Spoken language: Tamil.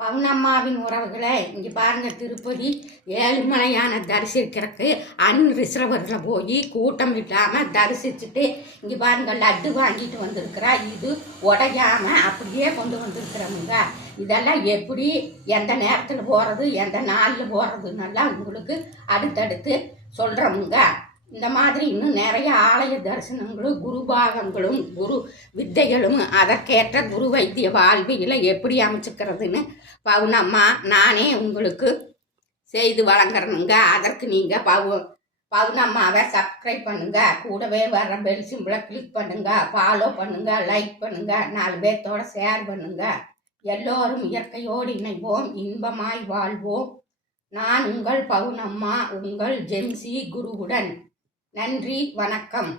பவுனம்மாவின் உறவுகளை இங்கே பாருங்கள், திருப்பதி ஏழுமலையான தரிசிக்கிறதுக்கு ரிசர்வரில் போய் கூட்டம் இல்லாமல் தரிசிச்சுட்டு இங்கே பாருங்கள் லட்டு வாங்கிட்டு வந்திருக்கிறா. இது உடையாமல் அப்படியே கொண்டு வந்திருக்கிறவங்க. இதெல்லாம் எப்படி எந்த நேரத்தில் போகிறது எந்த நாளில் போகிறதுன்னெல்லாம் உங்களுக்கு அடுத்தடுத்து சொல்கிறவங்க. இந்த மாதிரி இன்னும் நிறைய ஆலய தரிசனங்களும் குருபாகங்களும் குரு வித்தைகளும் அதற்கேற்ற குரு வைத்திய வாழ்வியில் எப்படி அமைச்சுக்கிறதுன்னு பவுனம்மா நானே உங்களுக்கு செய்து வழங்குறனுங்க. அதற்கு நீங்கள் பவுனம்மாவை சப்ஸ்கிரைப் பண்ணுங்க, கூடவே வர பெல் சிம்பிளை கிளிக் பண்ணுங்க, ஃபாலோ பண்ணுங்க, லைக் பண்ணுங்க, 4 பேர்த்தோட ஷேர் பண்ணுங்க. எல்லோரும் இயற்கையோடு இணைவோம், இன்பமாய் வாழ்வோம். நான் உங்கள் பவுனம்மா, உங்கள் ஜெம்சி குருவுடன். நன்றி, வணக்கம்.